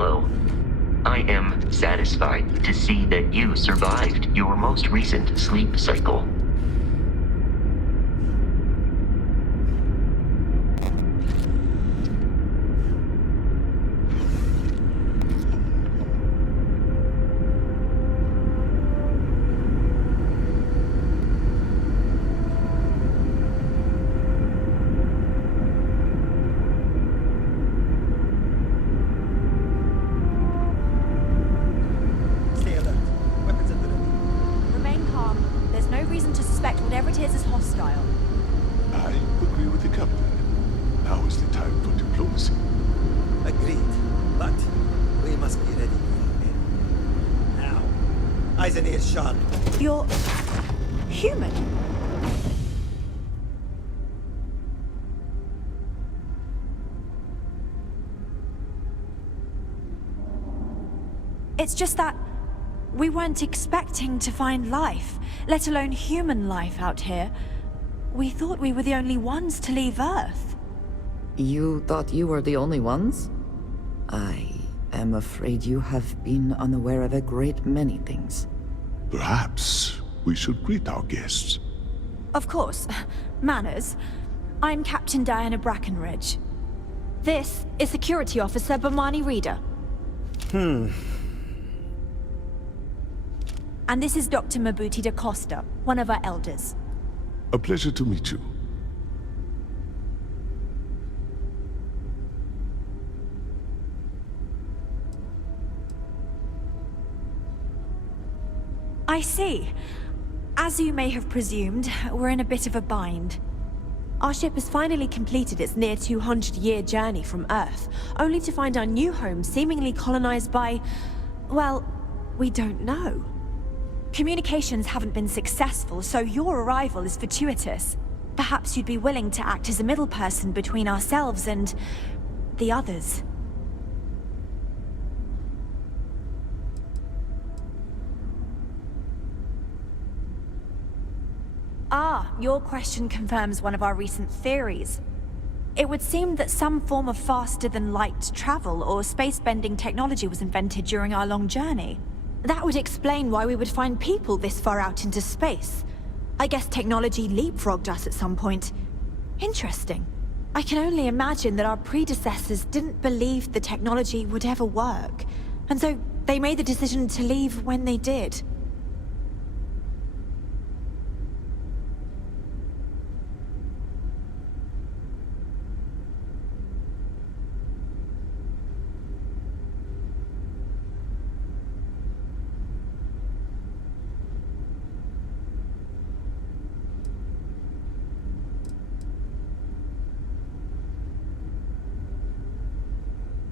Hello. I am satisfied to see that you survived your most recent sleep cycle. You're human. It's just that we weren't expecting to find life, let alone human life out here. We thought we were the only ones to leave Earth. You thought you were the only ones? I am afraid you have been unaware of a great many things. Perhaps we should greet our guests. Of course. Manners. I'm Captain Diana Brackenridge. This is Security Officer Bomani Reader. And this is Dr. Mabuti da Costa, one of our elders. A pleasure to meet you. I see. As you may have presumed, we're in a bit of a bind. Our ship has finally completed its near 200-year journey from Earth, only to find our new home seemingly colonized by... well, we don't know. Communications haven't been successful, so your arrival is fortuitous. Perhaps you'd be willing to act as a middle person between ourselves and... the others. Ah, your question confirms one of our recent theories. It would seem that some form of faster-than-light travel or space-bending technology was invented during our long journey. That would explain why we would find people this far out into space. I guess technology leapfrogged us at some point. Interesting. I can only imagine that our predecessors didn't believe the technology would ever work, and so they made the decision to leave when they did.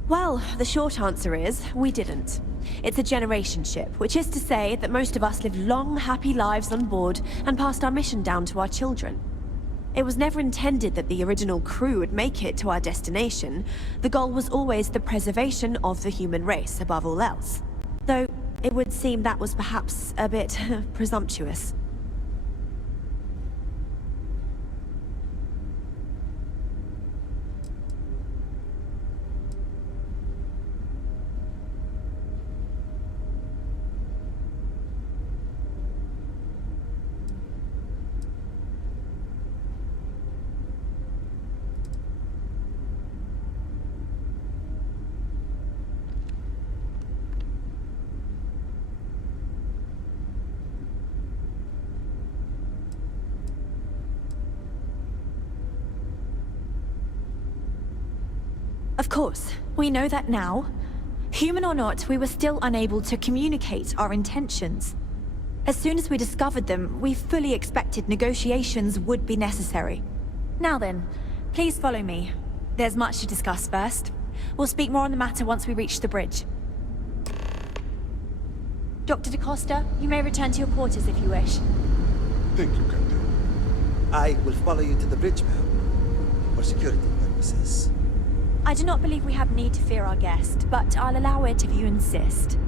Well, the short answer is, we didn't. It's a generation ship, which is to say that most of us lived long, happy lives on board and passed our mission down to our children. It was never intended that the original crew would make it to our destination. The goal was always the preservation of the human race above all else. Though, it would seem that was perhaps a bit presumptuous. Of course, we know that now. Human or not, we were still unable to communicate our intentions. As soon as we discovered them, we fully expected negotiations would be necessary. Now then, please follow me. There's much to discuss first. We'll speak more on the matter once we reach the bridge. Dr. da Costa, you may return to your quarters if you wish. Thank you, Captain. I will follow you to the bridge, ma'am, for security purposes. I do not believe we have need to fear our guest, but I'll allow it if you insist.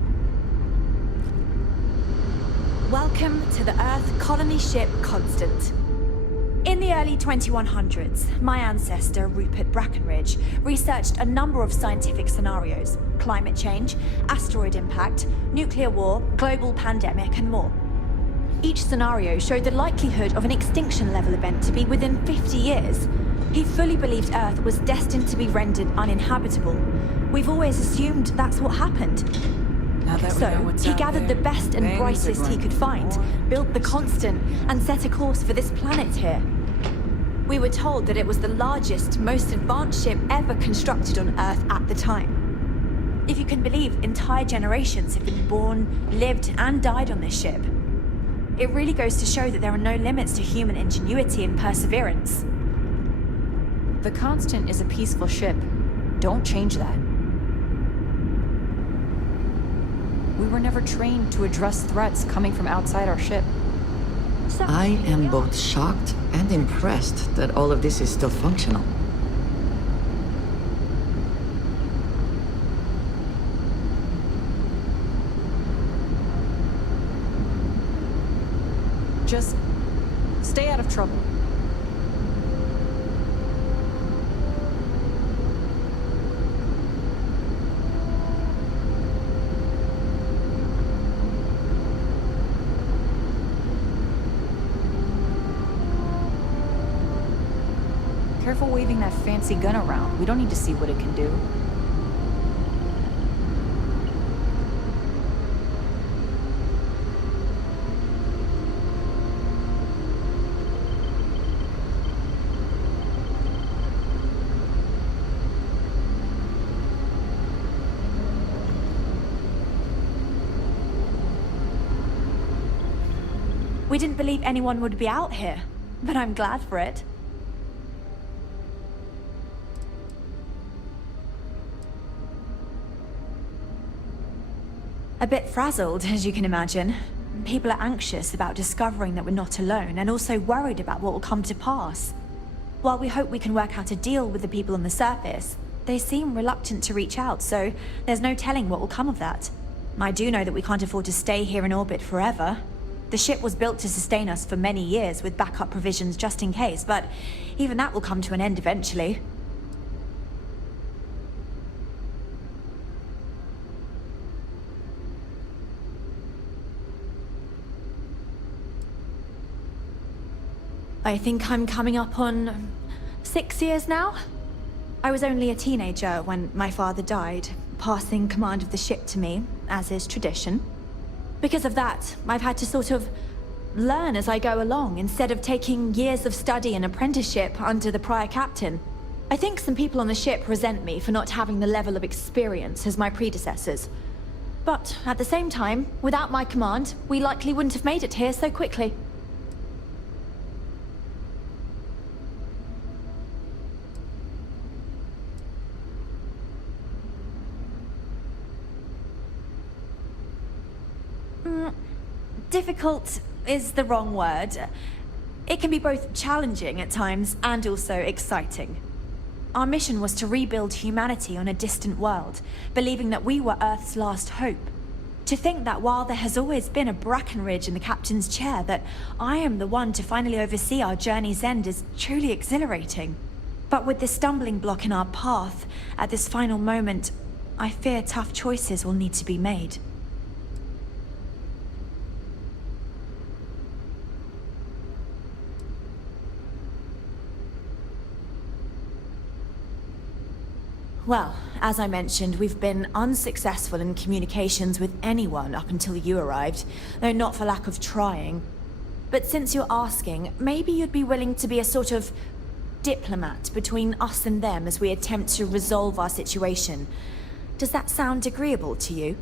Welcome to the Earth colony ship Constant. In the early 2100s, my ancestor, Rupert Brackenridge, researched a number of scientific scenarios. climate change, asteroid impact, nuclear war, global pandemic, and more. Each scenario showed the likelihood of an extinction-level event to be within 50 years. He fully believed Earth was destined to be rendered uninhabitable. We've always assumed that's what happened. Now that we know So, what's he out gathered there, the best and things are brightest he going could find, more built the Constant, and set a course for this planet here. We were told that it was the largest, most advanced ship ever constructed on Earth at the time. If you can believe, entire generations have been born, lived, and died on this ship. It really goes to show that there are no limits to human ingenuity and perseverance. The Constant is a peaceful ship. Don't change that. We were never trained to address threats coming from outside our ship. So, I here we am are. both shocked and impressed that all of this is still functional. Just stay out of trouble. Careful waving that fancy gun around. We don't need to see what it can do. We didn't believe anyone would be out here, but I'm glad for it. A bit frazzled, as you can imagine. People are anxious about discovering that we're not alone, and also worried about what will come to pass. While we hope we can work out a deal with the people on the surface, they seem reluctant to reach out, so there's no telling what will come of that. I do know that we can't afford to stay here in orbit forever. The ship was built to sustain us for many years with backup provisions just in case, but even that will come to an end eventually. I think I'm coming up on 6 years now. I was only a teenager when my father died, passing command of the ship to me, as is tradition. Because of that, I've had to sort of learn as I go along, instead of taking years of study and apprenticeship under the prior captain. I think some people on the ship resent me for not having the level of experience as my predecessors. But at the same time, without my command, we likely wouldn't have made it here so quickly. Difficult is the wrong word. It can be both challenging at times and also exciting. Our mission was to rebuild humanity on a distant world, believing that we were Earth's last hope. To think that while there has always been a Brackenridge in the captain's chair, that I am the one to finally oversee our journey's end is truly exhilarating. But with this stumbling block in our path, at this final moment, I fear tough choices will need to be made. Well, as I mentioned, we've been unsuccessful in communications with anyone up until you arrived, though not for lack of trying. But since you're asking, maybe you'd be willing to be a sort of diplomat between us and them as we attempt to resolve our situation. Does that sound agreeable to you?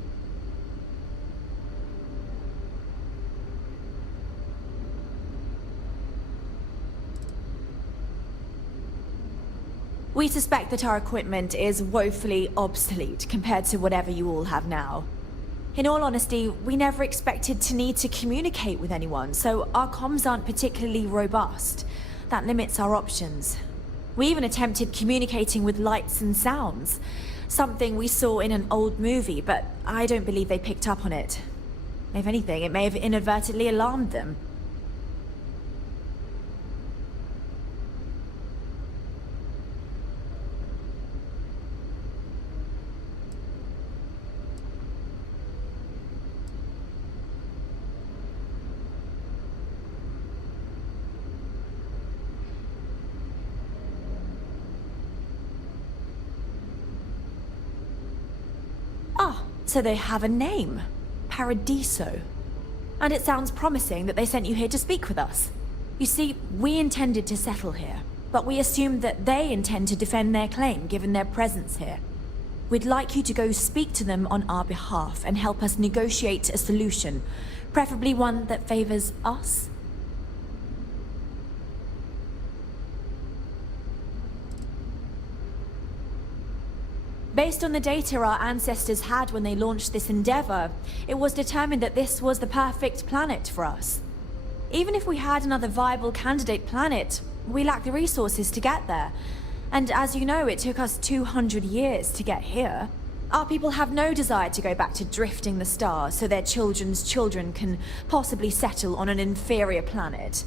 We suspect that our equipment is woefully obsolete compared to whatever you all have now. In all honesty, we never expected to need to communicate with anyone, so our comms aren't particularly robust. That limits our options. We even attempted communicating with lights and sounds, something we saw in an old movie, but I don't believe they picked up on it. If anything, it may have inadvertently alarmed them. So they have a name. Paradiso. And it sounds promising that they sent you here to speak with us. You see, we intended to settle here, but we assumed that they intend to defend their claim given their presence here. We'd like you to go speak to them on our behalf and help us negotiate a solution, preferably one that favors us. Based on the data our ancestors had when they launched this endeavor, it was determined that this was the perfect planet for us. Even if we had another viable candidate planet, we lack the resources to get there. And as you know, it took us 200 years to get here. Our people have no desire to go back to drifting the stars so their children's children can possibly settle on an inferior planet.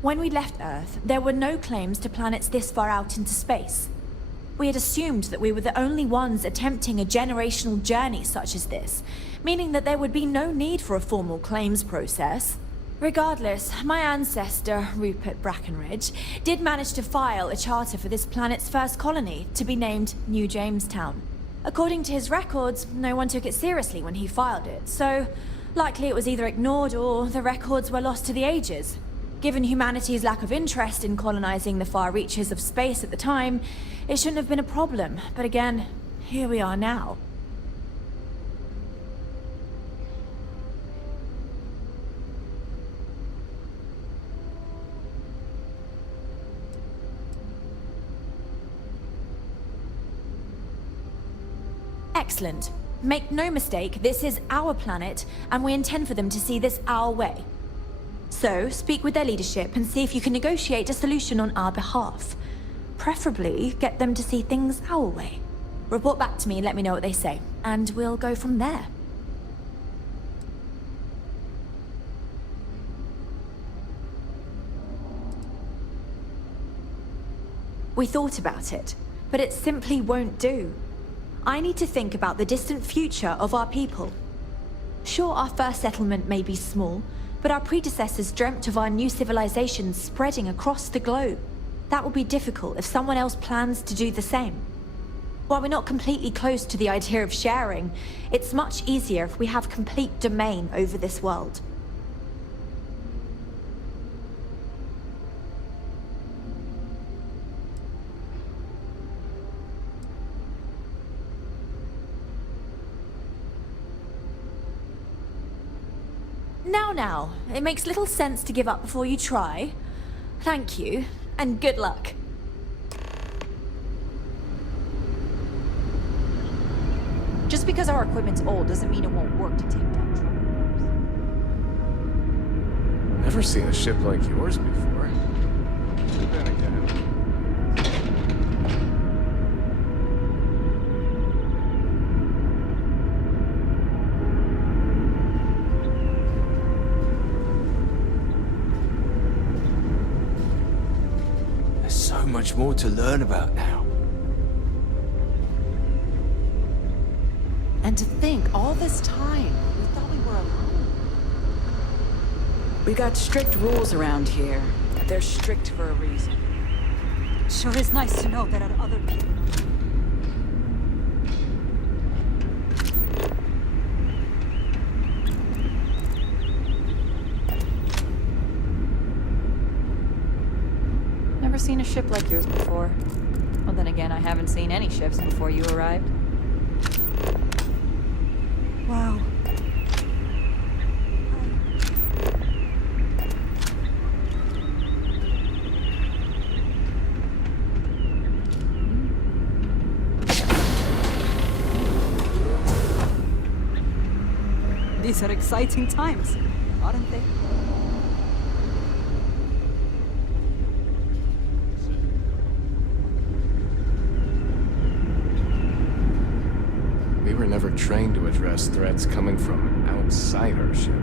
When we left Earth, there were no claims to planets this far out into space. We had assumed that we were the only ones attempting a generational journey such as this, meaning that there would be no need for a formal claims process. Regardless, my ancestor, Rupert Brackenridge, did manage to file a charter for this planet's first colony, to be named New Jamestown. According to his records, no one took it seriously when he filed it, so likely it was either ignored or the records were lost to the ages. Given humanity's lack of interest in colonizing the far reaches of space at the time, it shouldn't have been a problem. But again, here we are now. Excellent. Make no mistake, this is our planet, and we intend for them to see this our way. So, speak with their leadership and see if you can negotiate a solution on our behalf. Preferably, get them to see things our way. Report back to me and let me know what they say, and we'll go from there. We thought about it, but it simply won't do. I need to think about the distant future of our people. Sure, our first settlement may be small, but our predecessors dreamt of our new civilization spreading across the globe. That will be difficult if someone else plans to do the same. While we're not completely close to the idea of sharing, it's much easier if we have complete domain over this world. Now, it makes little sense to give up before you try. Thank you, and good luck. Just because our equipment's old doesn't mean it won't work to take down trouble. Never seen a ship like yours before. Then again. Much more to learn about now. And to think, all this time, we thought we were alone. We got strict rules around here. They're strict for a reason. Sure is nice to know that other people. Never seen a ship like yours before. Well, then again, I haven't seen any ships before you arrived. Wow. These are exciting times, aren't they? We were never trained to address threats coming from outside our ship.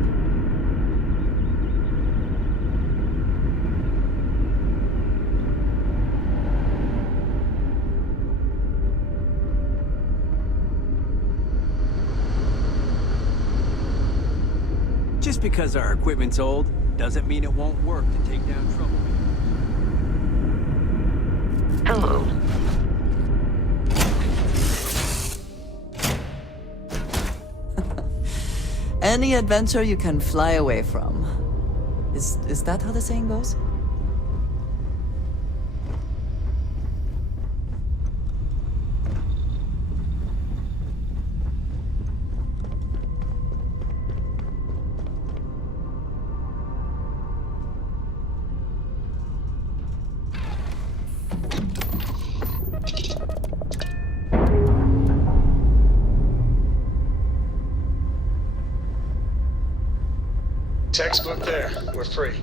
because our equipment's old, doesn't mean it won't work to take down trouble. Hello. Any adventure you can fly away from. Is that how the saying goes? Textbook there. We're free.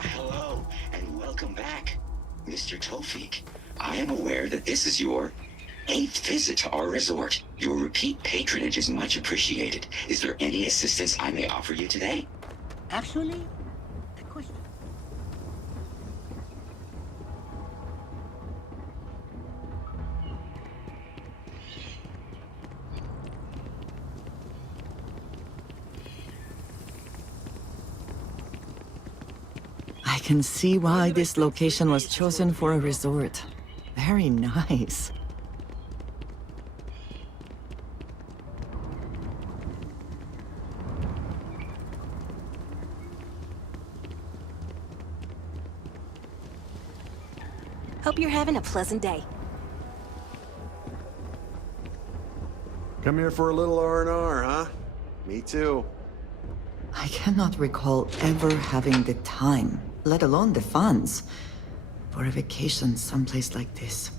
Hello, and welcome back. Mr. Tofik, I am aware that this is your 8th visit to our resort. Your repeat patronage is much appreciated. Is there any assistance I may offer you today? Actually, a question. I can see why this location was chosen for a resort. Very nice. Hope you're having a pleasant day. Come here for a little R&R, huh? Me too. I cannot recall ever having the time, let alone the funds, for a vacation someplace like this.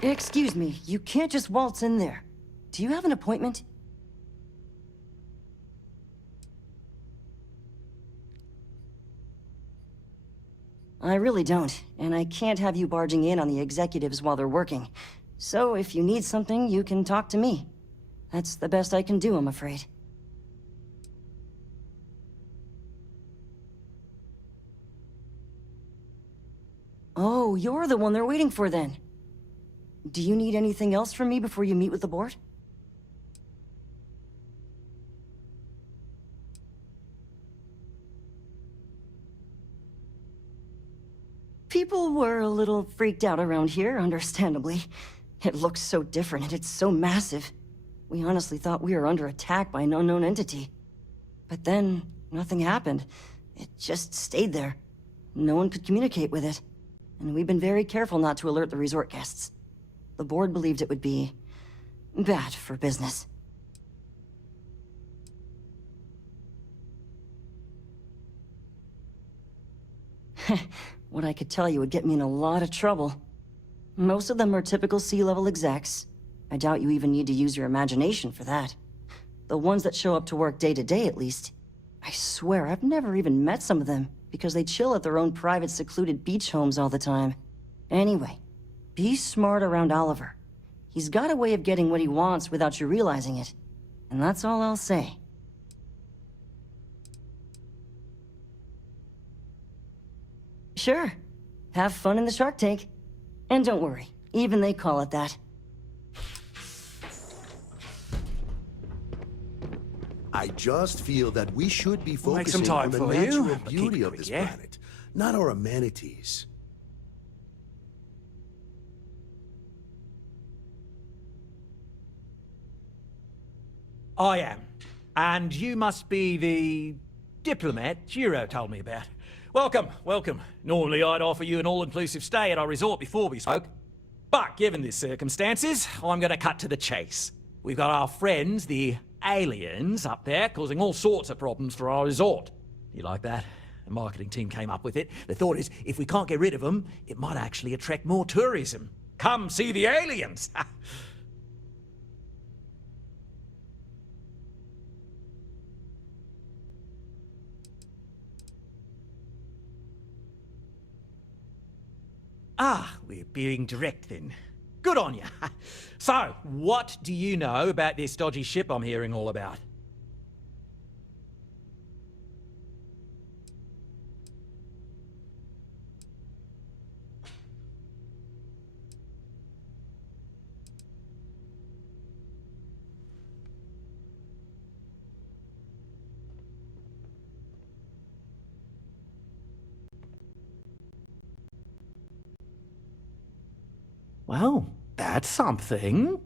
Excuse me, you can't just waltz in there. Do you have an appointment? I really don't, and I can't have you barging in on the executives while they're working. So if you need something, you can talk to me. That's the best I can do, I'm afraid. Oh, you're the one they're waiting for then. Do you need anything else from me before you meet with the board? People were a little freaked out around here, understandably. It looks so different and it's so massive. We honestly thought we were under attack by an unknown entity. But then, nothing happened. It just stayed there. No one could communicate with it. And we've been very careful not to alert the resort guests. The board believed it would be bad for business. What I could tell you would get me in a lot of trouble. Most of them are typical C-level execs. I doubt you even need to use your imagination for that. The ones that show up to work day to day, at least. I swear, I've never even met some of them, because they chill at their own private secluded beach homes all the time. Anyway, be smart around Oliver. He's got a way of getting what he wants without you realizing it. And that's all I'll say. Sure. Have fun in the shark tank. And don't worry, even they call it that. I just feel that we should be We'll make some focusing time on the for you, natural but keep beauty it of quick, this yeah? planet, not our amenities. I am. And you must be the diplomat Jiro told me about. Welcome, welcome. Normally I'd offer you an all-inclusive stay at our resort before we spoke. But given the circumstances, I'm gonna cut to the chase. We've got our friends, the aliens, up there, causing all sorts of problems for our resort. You like that? The marketing team came up with it. The thought is, if we can't get rid of them, it might actually attract more tourism. Come see the aliens! Ah, we're being direct then. Good on you. So, what do you know about this dodgy ship I'm hearing all about? Well, that's something.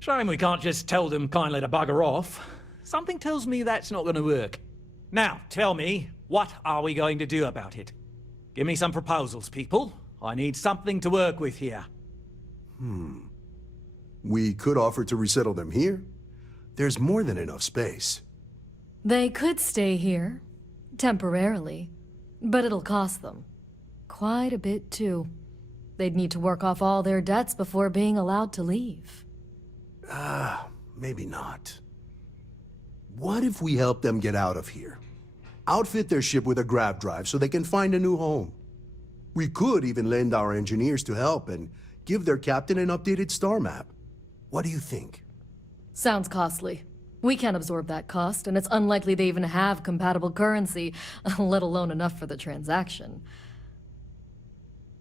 Shame we can't just tell them kindly to bugger off. Something tells me that's not going to work. Now, tell me, what are we going to do about it? Give me some proposals, people. I need something to work with here. We could offer to resettle them here. There's more than enough space. They could stay here, temporarily, but it'll cost them. Quite a bit, too. They'd need to work off all their debts before being allowed to leave. Maybe not. What if we help them get out of here? Outfit their ship with a grav drive so they can find a new home. We could even lend our engineers to help and give their captain an updated star map. What do you think? Sounds costly. We can't absorb that cost, and it's unlikely they even have compatible currency, let alone enough for the transaction.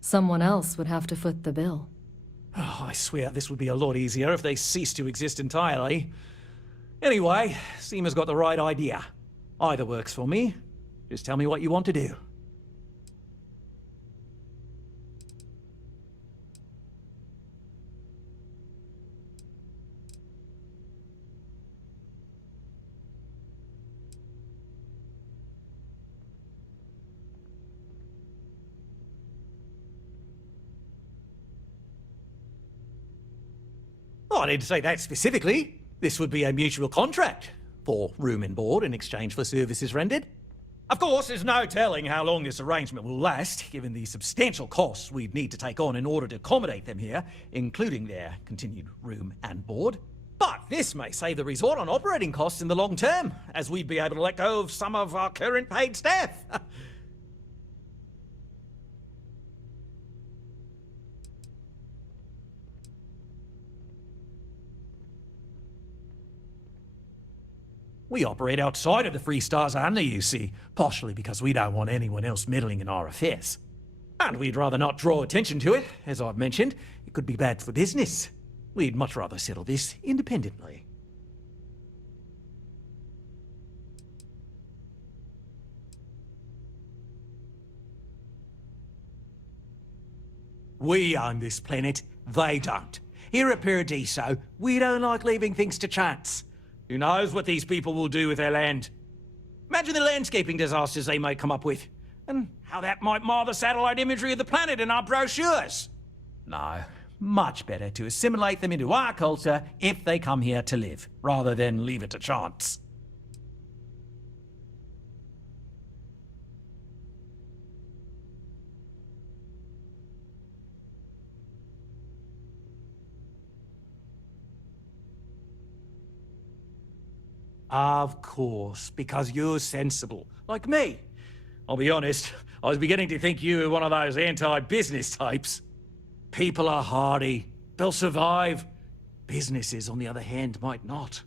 Someone else would have to foot the bill. Oh, I swear this would be a lot easier if they ceased to exist entirely. Anyway, Seema's got the right idea. Either works for me. Just tell me what you want to do. Oh, I didn't say that specifically. This would be a mutual contract for room and board in exchange for services rendered. Of course, there's no telling how long this arrangement will last, given the substantial costs we'd need to take on in order to accommodate them here, including their continued room and board. But this may save the resort on operating costs in the long term, as we'd be able to let go of some of our current paid staff. We operate outside of the Free Stars only, you see, partially because we don't want anyone else meddling in our affairs. And we'd rather not draw attention to it, as I've mentioned. It could be bad for business. We'd much rather settle this independently. We own this planet, they don't. Here at Paradiso, we don't like leaving things to chance. Who knows what these people will do with their land? Imagine the landscaping disasters they might come up with, and how that might mar the satellite imagery of the planet in our brochures. No, much better to assimilate them into our culture if they come here to live, rather than leave it to chance. Of course, because you're sensible, like me. I'll be honest, I was beginning to think you were one of those anti-business types. People are hardy, they'll survive. Businesses, on the other hand, might not.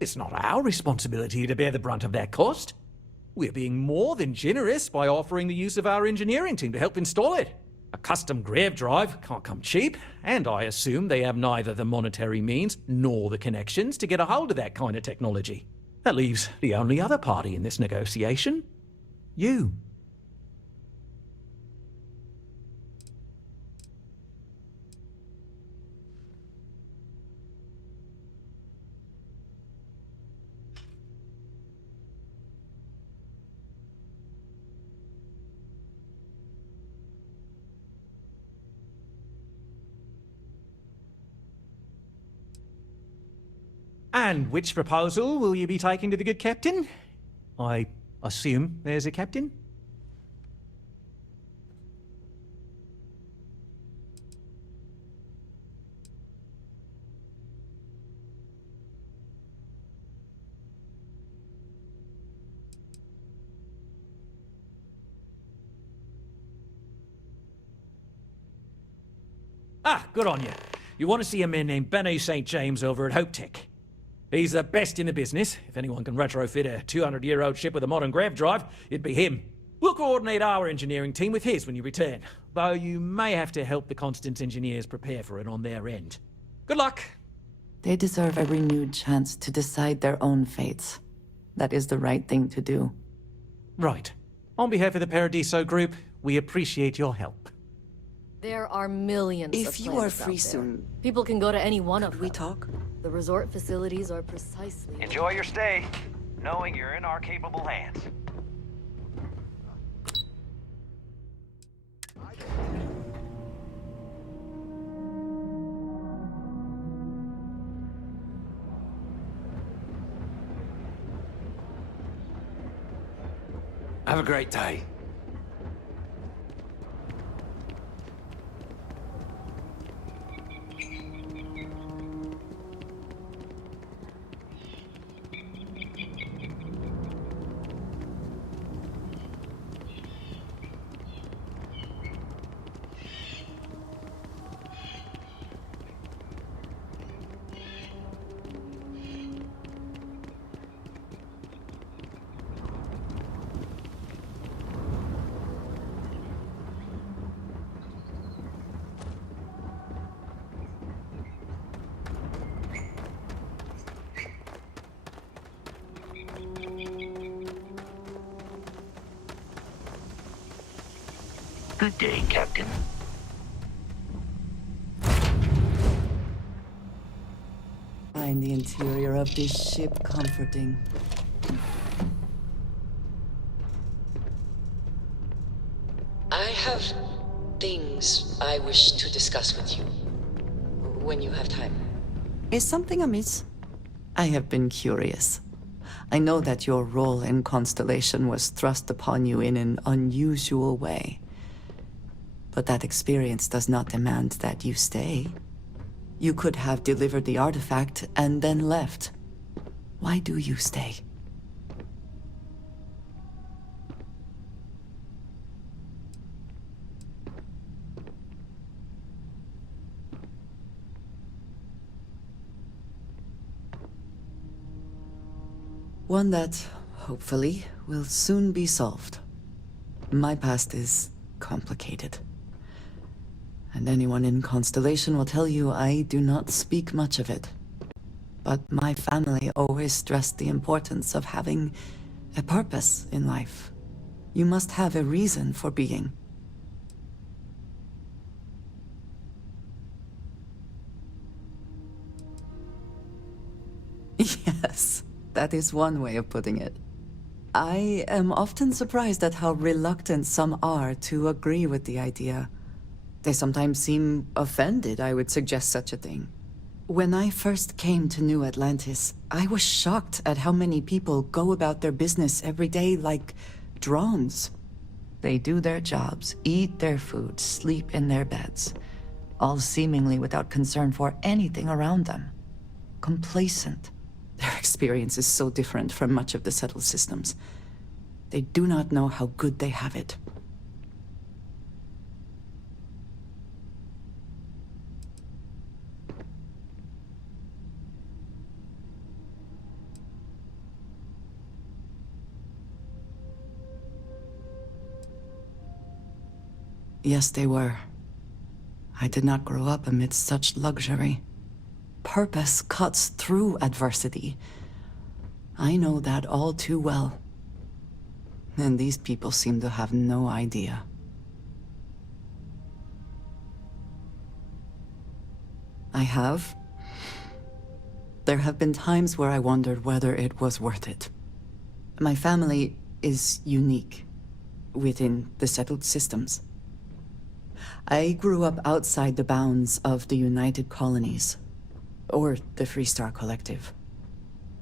It's not our responsibility to bear the brunt of that cost. We're being more than generous by offering the use of our engineering team to help install it. A custom grav drive can't come cheap, and I assume they have neither the monetary means nor the connections to get a hold of that kind of technology. That leaves the only other party in this negotiation. You. And which proposal will you be taking to the good captain? I assume there's a captain? Ah, good on you. You want to see a man named Benny St. James over at Hope Tech. He's the best in the business. If anyone can retrofit a 200-year-old ship with a modern grav drive, it'd be him. We'll coordinate our engineering team with his when you return, though you may have to help the Constance engineers prepare for it on their end. Good luck! They deserve a renewed chance to decide their own fates. That is the right thing to do. Right. On behalf of the Paradiso Group, we appreciate your help. There are millions of If you are planets free out there. soon, People can go to any one of them. we talk? The resort facilities are precisely... Enjoy your stay, knowing you're in our capable hands. Have a great day. Good day, Captain. Find the interior of this ship comforting. I have things I wish to discuss with you. When you have time. Is something amiss? I have been curious. I know that your role in Constellation was thrust upon you in an unusual way. But that experience does not demand that you stay. You could have delivered the artifact and then left. Why do you stay? One that, hopefully, will soon be solved. My past is complicated. And anyone in Constellation will tell you I do not speak much of it. But my family always stressed the importance of having a purpose in life. You must have a reason for being. Yes, that is one way of putting it. I am often surprised at how reluctant some are to agree with the idea. They sometimes seem offended I would suggest such a thing. When I first came to New Atlantis, I was shocked at how many people go about their business every day like drones. They do their jobs, eat their food, sleep in their beds, all seemingly without concern for anything around them. Complacent. Their experience is so different from much of the settled systems. They do not know how good they have it. Yes, they were. I did not grow up amidst such luxury. Purpose cuts through adversity. I know that all too well. And these people seem to have no idea. I have. There have been times where I wondered whether it was worth it. My family is unique within the settled systems. I grew up outside the bounds of the United Colonies, or the Freestar Collective.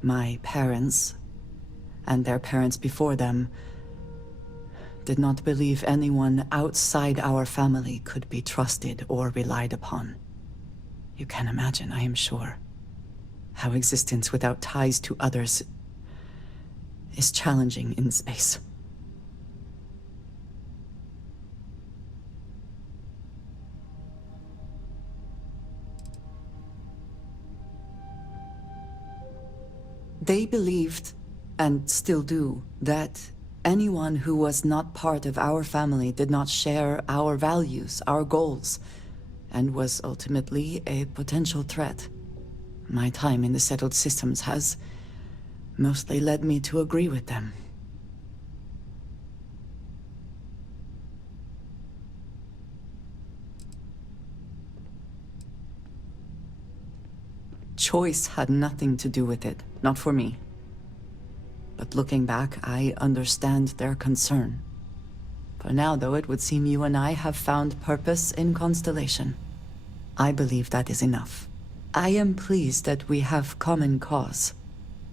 My parents, and their parents before them did not believe anyone outside our family could be trusted or relied upon. You can imagine, I am sure, how existence without ties to others is challenging in space. They believed, and still do, that anyone who was not part of our family did not share our values, our goals, and was ultimately a potential threat. My time in the settled systems has mostly led me to agree with them. Choice had nothing to do with it, not for me. But looking back, I understand their concern. For now, though, it would seem you and I have found purpose in Constellation. I believe that is enough. I am pleased that we have common cause,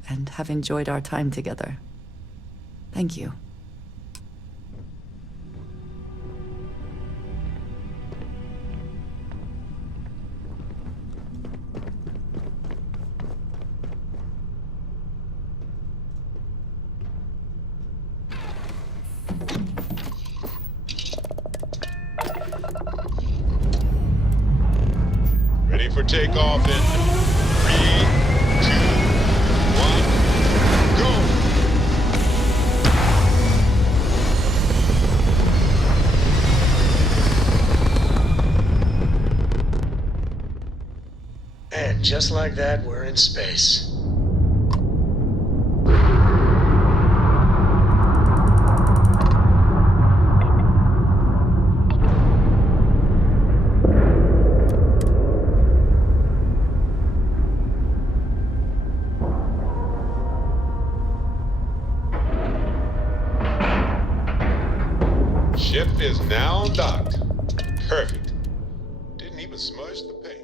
and have enjoyed our time together. Thank you. Ready for takeoff in 3, 2, 1, go! And just like that, we're in space. Ship is now docked. Perfect. Didn't even smudge the paint.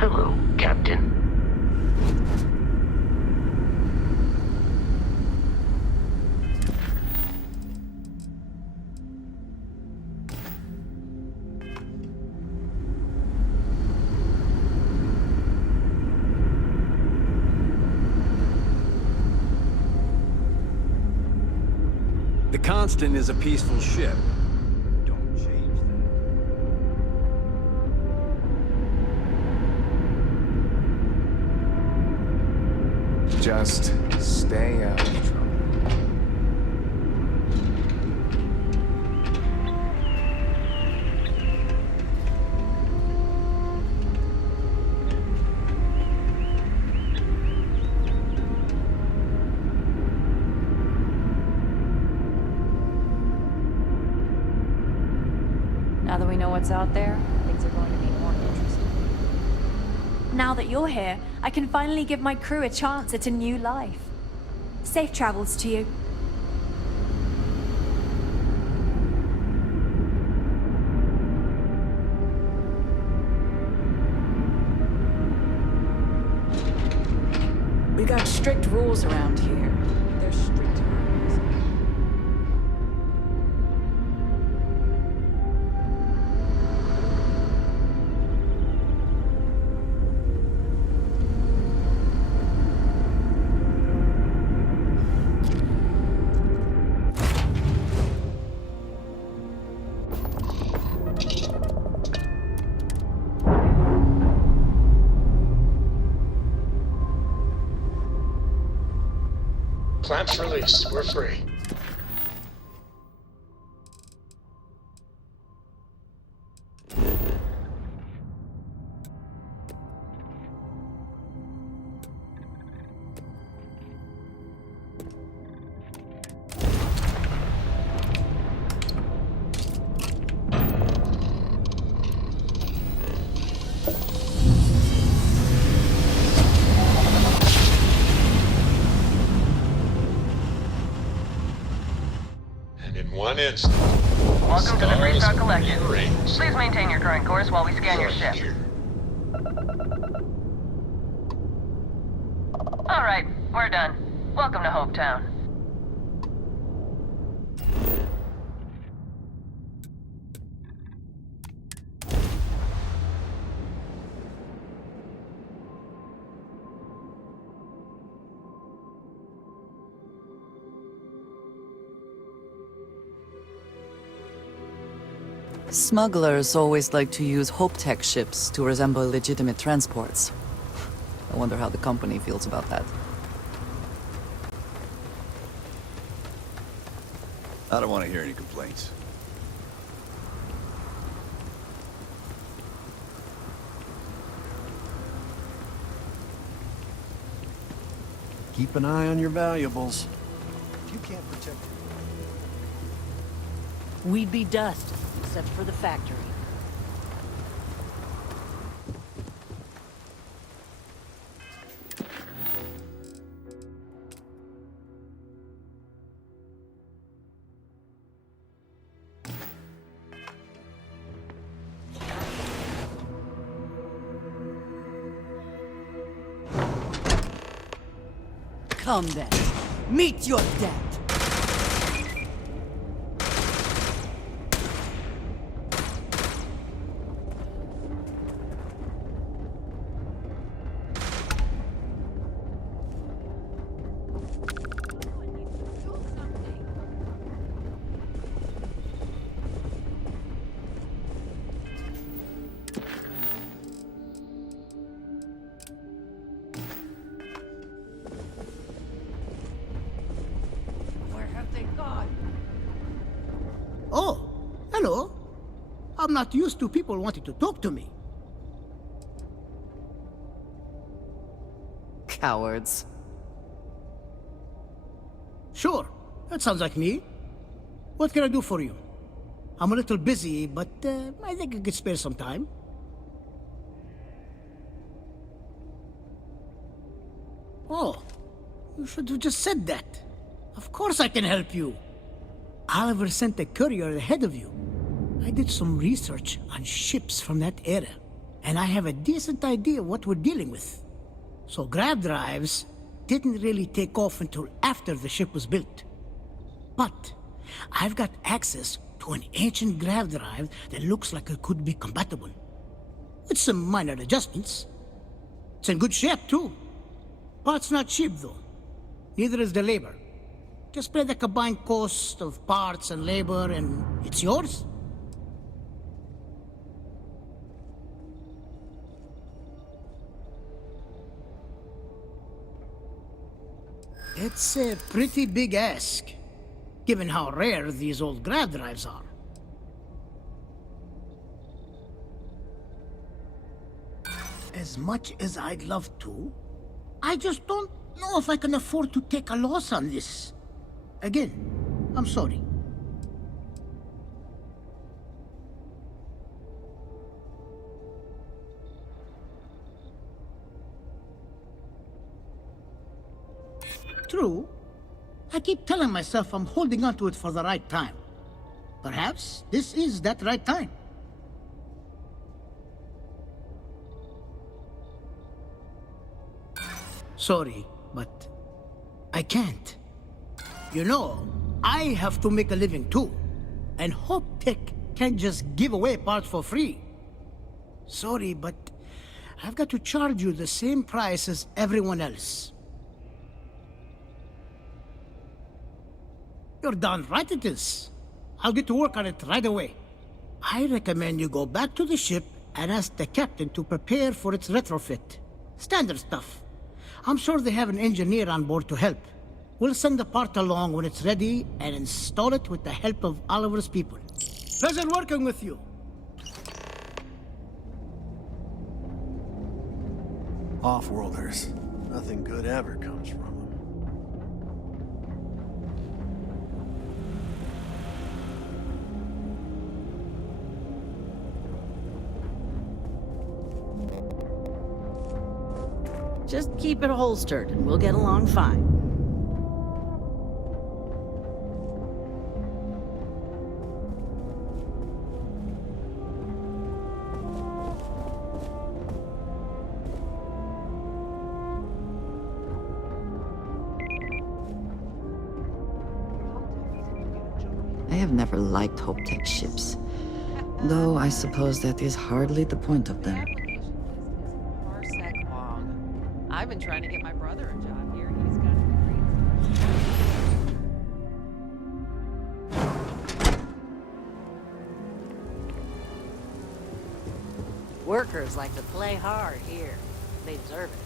Hello, Captain. The Constant is a peaceful ship. Don't change that. Just stay out of trouble. Now that we know what's out there, things are going to be more interesting. Now that you're here, I can finally give my crew a chance at a new life. Safe travels to you. We got strict rules around here. They're strict. Clamps released. We're free. One instant. Welcome to the Stars Freestar Collective. rearranged. Please maintain your current course while we scan your ship. All right, we're done. Welcome to Hopetown. Smugglers always like to use Hope-Tech ships to resemble legitimate transports. I wonder how the company feels about that. I don't want to hear any complaints. Keep an eye on your valuables. If you can't protect We'd be dust, except for the factory. Come then, meet your death! Oh, hello. I'm not used to people wanting to talk to me. Cowards. Sure, that sounds like me. What can I do for you? I'm a little busy, but I think I could spare some time. Oh, you should have just said that. Of course I can help you. Oliver sent a courier ahead of you. I did some research on ships from that era, and I have a decent idea what we're dealing with. So grav drives didn't really take off until after the ship was built. But I've got access to an ancient grav drive that looks like it could be compatible. With some minor adjustments. It's in good shape, too. Parts not cheap, though. Neither is the labor. Just pay the combined cost of parts and labor, and it's yours. It's a pretty big ask, given how rare these old grav drives are. As much as I'd love to, I just don't know if I can afford to take a loss on this. Again, I'm sorry. True. I keep telling myself I'm holding on to it for the right time. Perhaps this is that right time. Sorry, but I can't. You know, I have to make a living too. And Hope Tech can't just give away parts for free. Sorry, but I've got to charge you the same price as everyone else. You're darn right it is. I'll get to work on it right away. I recommend you go back to the ship and ask the captain to prepare for its retrofit. Standard stuff. I'm sure they have an engineer on board to help. We'll send the part along when it's ready and install it with the help of Oliver's people. Pleasure working with you. Off-worlders. Nothing good ever comes from them. Just keep it holstered and we'll get along fine. have never liked Hope Tech ships. Though I suppose that is hardly the point of them. Parsec long. I've been trying to get my brother a job here. He's got a degree in Workers like to play hard here. They deserve it.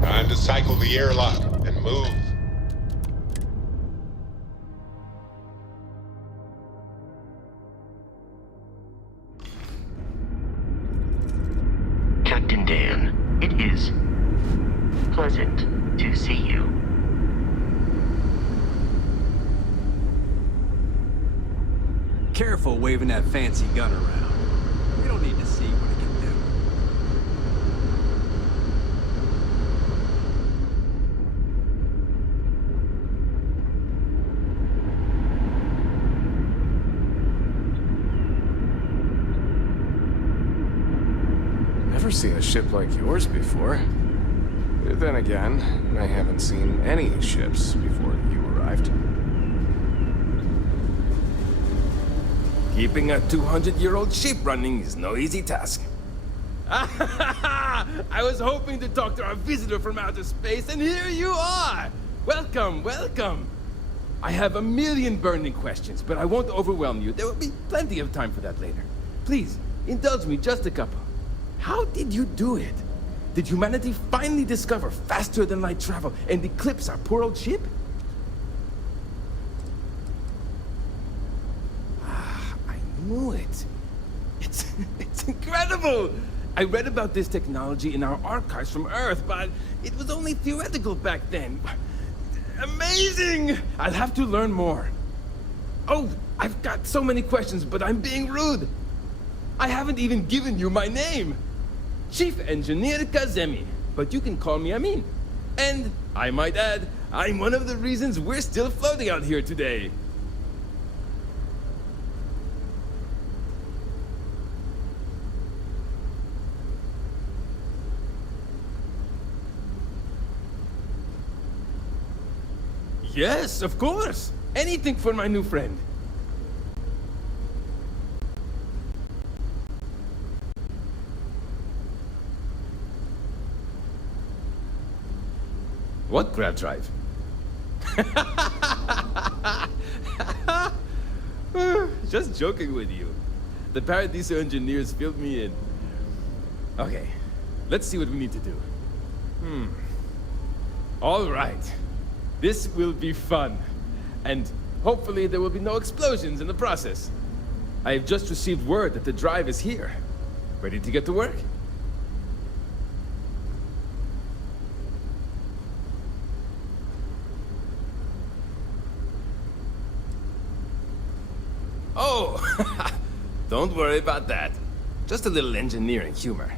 Time to cycle the airlock and move. Captain Dan, it is pleasant to see you. Careful waving that fancy gun around. We don't need to see what it can do. Never seen a ship like yours before. Then again, I haven't seen any ships before you arrived. Keeping a 200-year-old ship running is no easy task. I was hoping to talk to our visitor from outer space, and here you are! Welcome, welcome! I have a million burning questions, but I won't overwhelm you. There will be plenty of time for that later. Please, indulge me just a couple. How did you do it? Did humanity finally discover faster-than-light travel and eclipse our poor old ship? Knew it. It's incredible! I read about this technology in our archives from Earth, but it was only theoretical back then. Amazing! I'll have to learn more. Oh, I've got so many questions, but I'm being rude. I haven't even given you my name. Chief Engineer Kazemi, but you can call me Amin. And, I might add, I'm one of the reasons we're still floating out here today. Yes, of course. Anything for my new friend. What grab drive? Just joking with you. The Paradiso engineers filled me in. Okay, let's see what we need to do. All right. This will be fun. And hopefully there will be no explosions in the process. I have just received word that the drive is here. Ready to get to work? Oh, don't worry about that. Just a little engineering humor.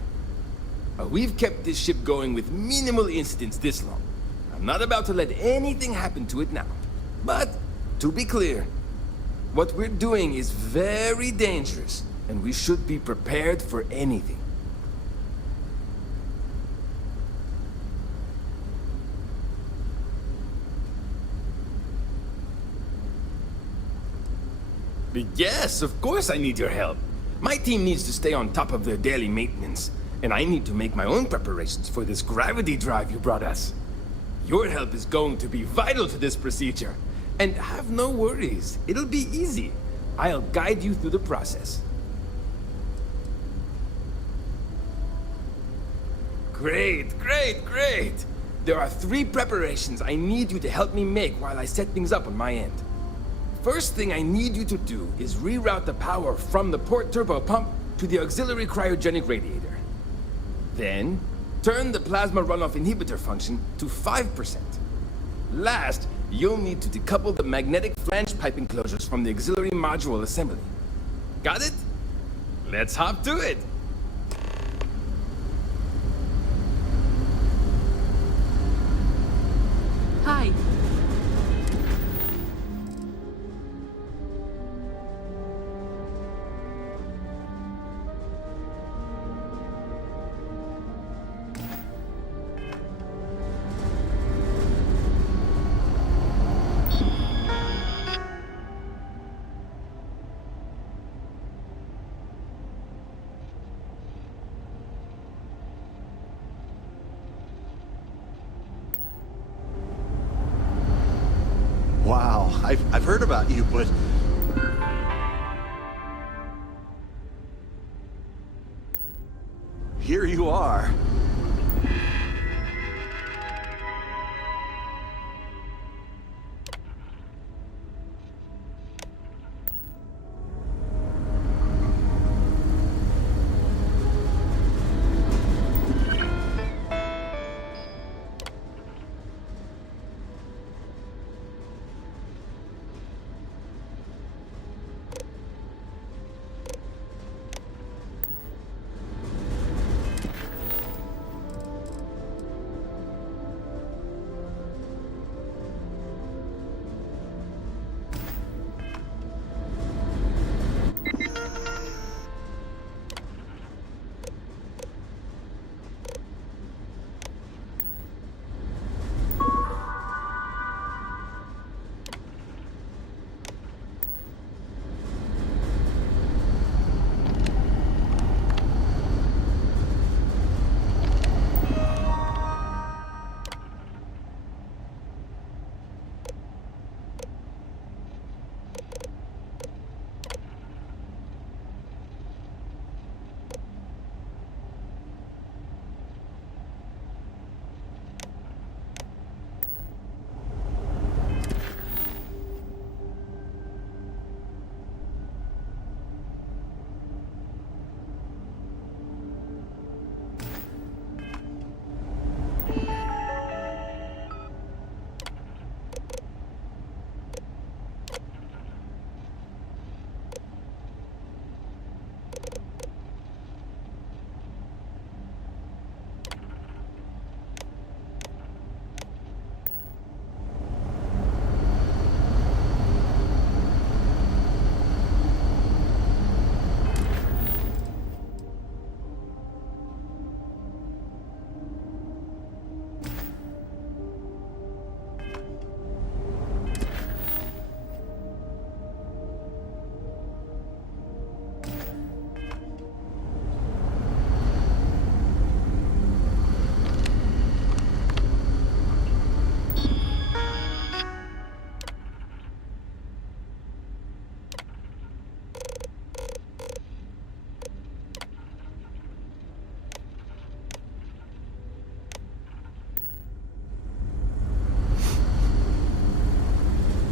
We've kept this ship going with minimal incidents this long. I'm not about to let anything happen to it now. But, to be clear, what we're doing is very dangerous, and we should be prepared for anything. Yes, of course I need your help. My team needs to stay on top of their daily maintenance, and I need to make my own preparations for this gravity drive you brought us. Your help is going to be vital to this procedure. And have no worries, it'll be easy. I'll guide you through the process. Great, great, great! There are 3 preparations I need you to help me make while I set things up on my end. First thing I need you to do is reroute the power from the port turbo pump to the auxiliary cryogenic radiator. Then, turn the plasma runoff inhibitor function to 5%. Last, you'll need to decouple the magnetic flange pipe enclosures from the auxiliary module assembly. Got it? Let's hop to it! Hi. Wow, I've heard about you, but... Here you are.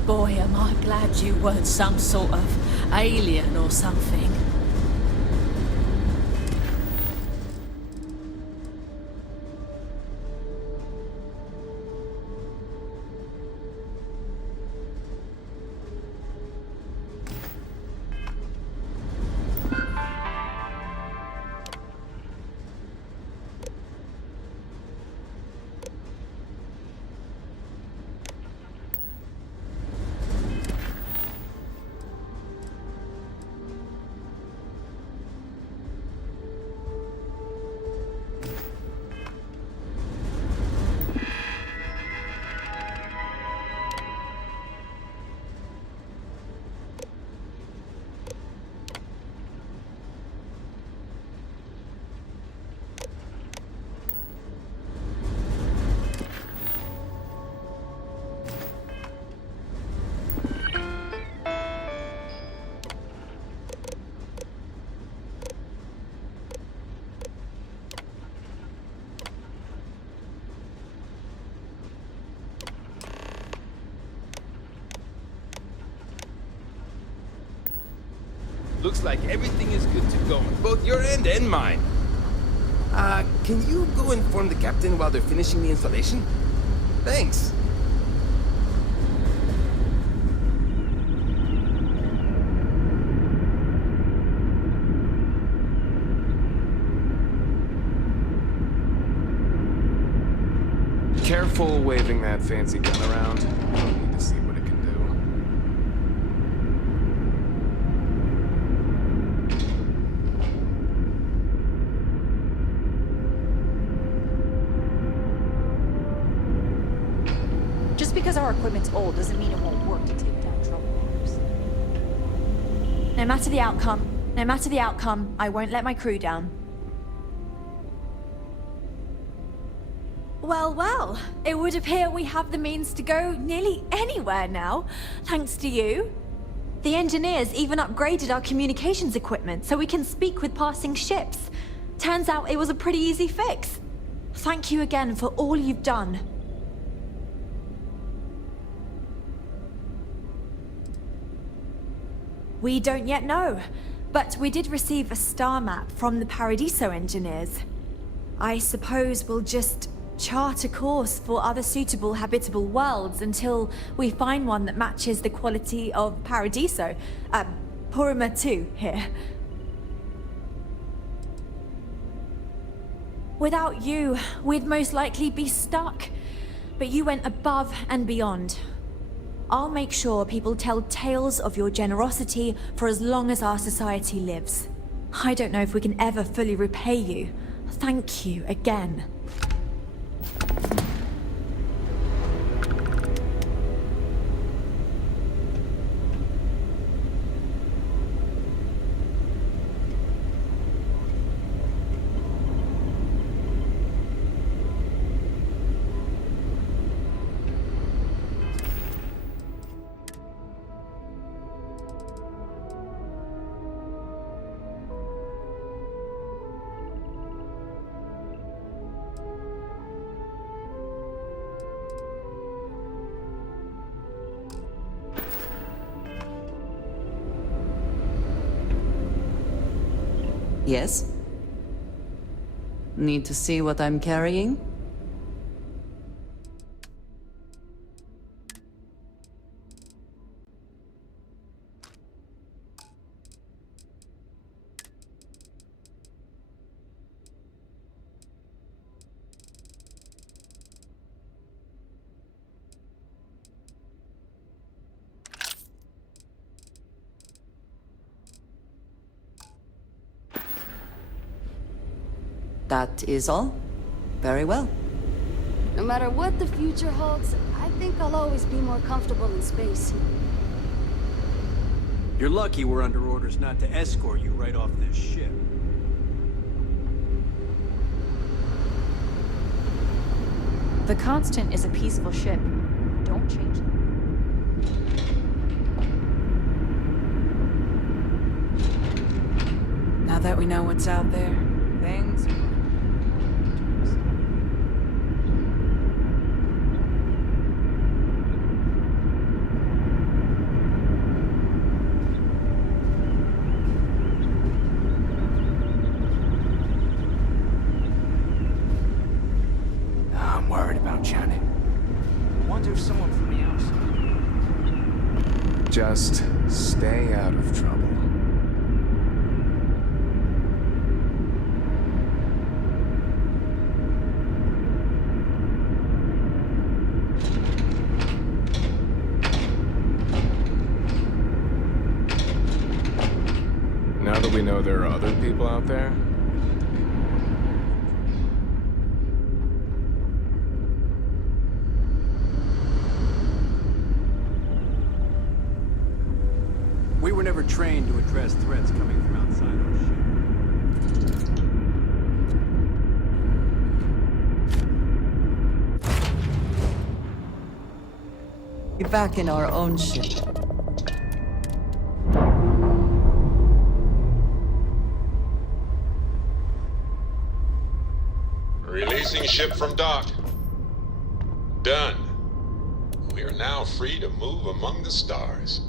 Boy, am I glad you weren't some sort of alien or something. Looks like everything is good to go on both your end and mine. Can you go inform the captain while they're finishing the installation? Thanks. Careful waving that fancy gun around. I'll need to see what it can do. Just because our equipment's old doesn't mean it won't work to take down troublemakers. No matter the outcome, I won't let my crew down. Well, well, it would appear we have the means to go nearly anywhere now, thanks to you. The engineers even upgraded our communications equipment so we can speak with passing ships. Turns out it was a pretty easy fix. Thank you again for all you've done. We don't yet know, but we did receive a star map from the Paradiso engineers. I suppose we'll just chart a course for other suitable habitable worlds until we find one that matches the quality of Paradiso. Purima 2 here. Without you, we'd most likely be stuck. But you went above and beyond. I'll make sure people tell tales of your generosity for as long as our society lives. I don't know if we can ever fully repay you. Thank you again. Yes? Need to see what I'm carrying? That is all? Very well. No matter what the future holds, I think I'll always be more comfortable in space. You're lucky we're under orders not to escort you right off this ship. The Constant is a peaceful ship. Don't change it. Now that we know what's out there, things are... I'm worried about Janet. Wonder if someone from the outside... Just stay out of trouble. Now that we know there are other people out there, We were never trained to address threats coming from outside our ship. We're back in our own ship. Releasing ship from dock. Done. We are now free to move among the stars.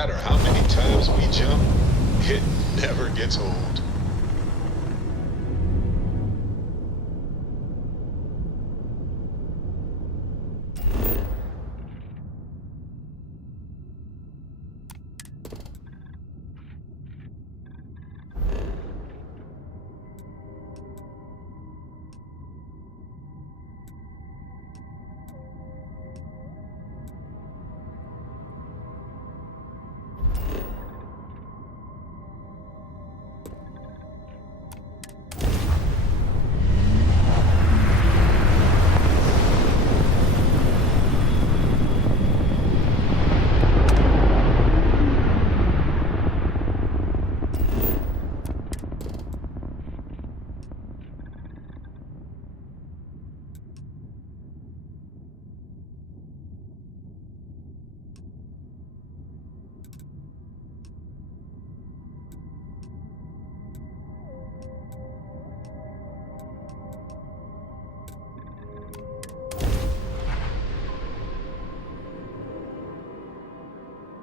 matter how many times we jump, it never gets old.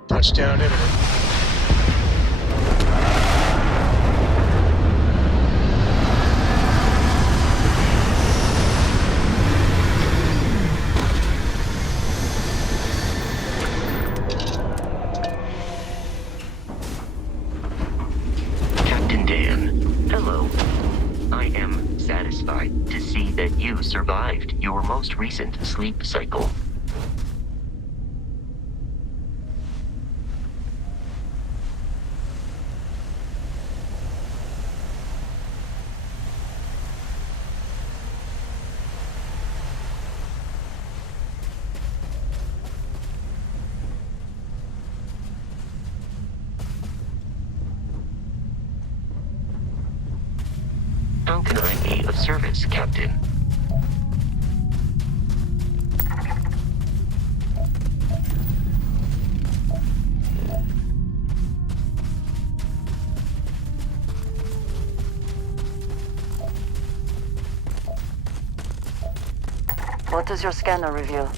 Touchdown imminent. Captain Dan, hello. I am satisfied to see that you survived your most recent sleep cycle. How can I be of service, Captain? What does your scanner reveal?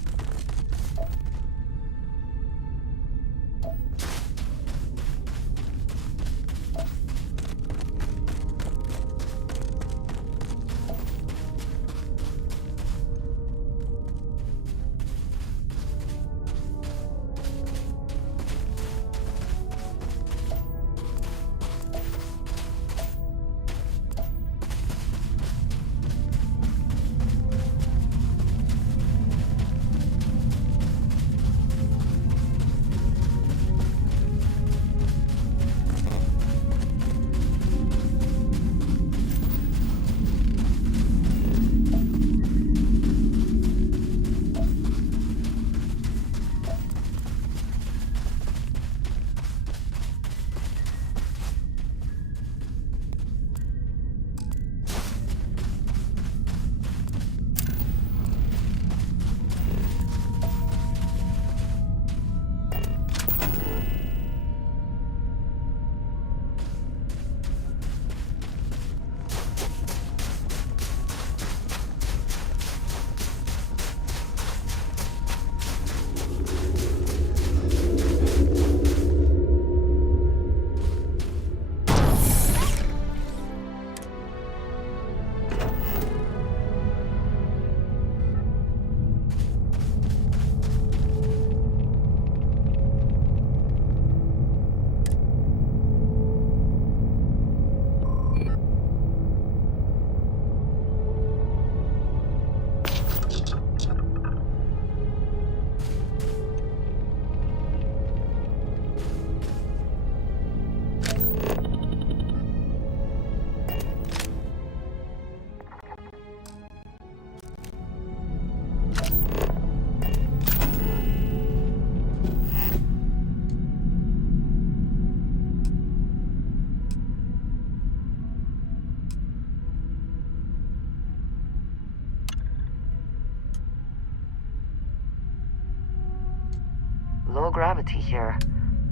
Low gravity here.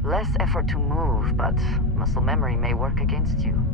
Less effort to move, but muscle memory may work against you.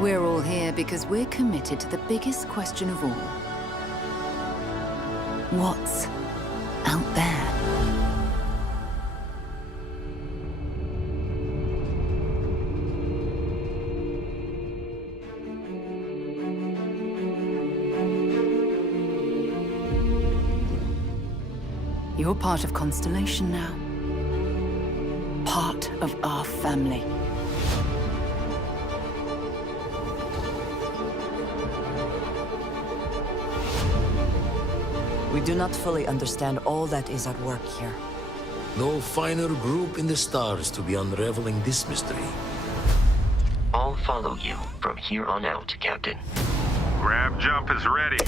We're all here because we're committed to the biggest question of all. What's out there? You're part of Constellation now. Part of our family. We do not fully understand all that is at work here. No finer group in the stars to be unraveling this mystery. I'll follow you from here on out, Captain. Grab jump is ready.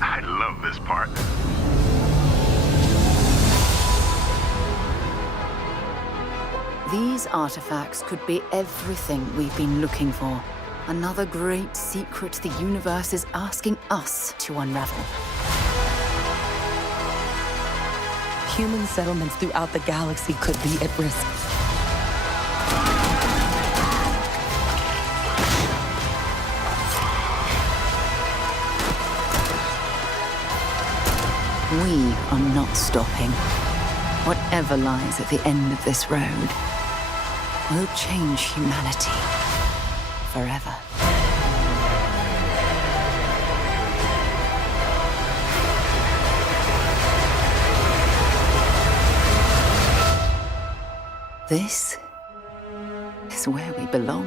I love this part. These artifacts could be everything we've been looking for. Another great secret the universe is asking us to unravel. Human settlements throughout the galaxy could be at risk. We are not stopping. Whatever lies at the end of this road will change humanity forever. This is where we belong.